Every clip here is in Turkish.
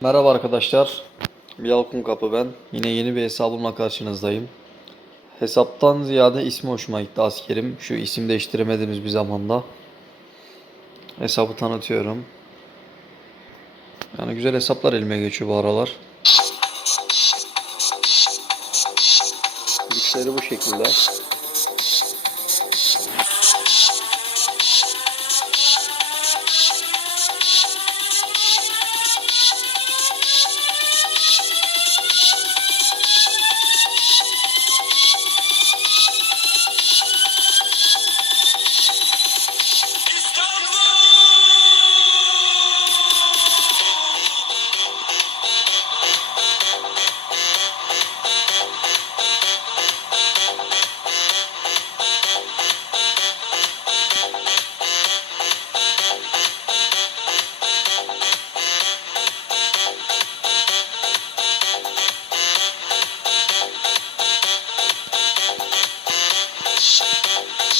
Merhaba arkadaşlar. Yalkun Kapı ben. Yine yeni bir hesabımla karşınızdayım. Hesaptan ziyade ismi hoşuma gitti askerim. Şu isim değiştiremediğimiz bir zamanda. Hesabı tanıtıyorum. Yani güzel hesaplar elime geçiyor bu aralar. Güçleri bu şekilde.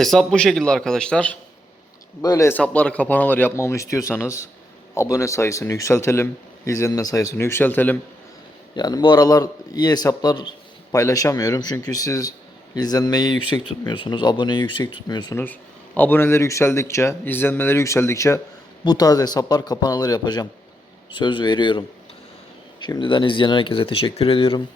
Hesap bu şekilde arkadaşlar. Böyle hesapları kapanalar yapmamı istiyorsanız abone sayısını yükseltelim. izlenme sayısını yükseltelim. Yani bu aralar iyi hesaplar paylaşamıyorum. Çünkü siz izlenmeyi yüksek tutmuyorsunuz. Aboneyi yüksek tutmuyorsunuz. Aboneleri yükseldikçe, izlenmeleri yükseldikçe bu tarz hesaplar kapanalar yapacağım. Söz veriyorum. Şimdiden izleyen herkese teşekkür ediyorum.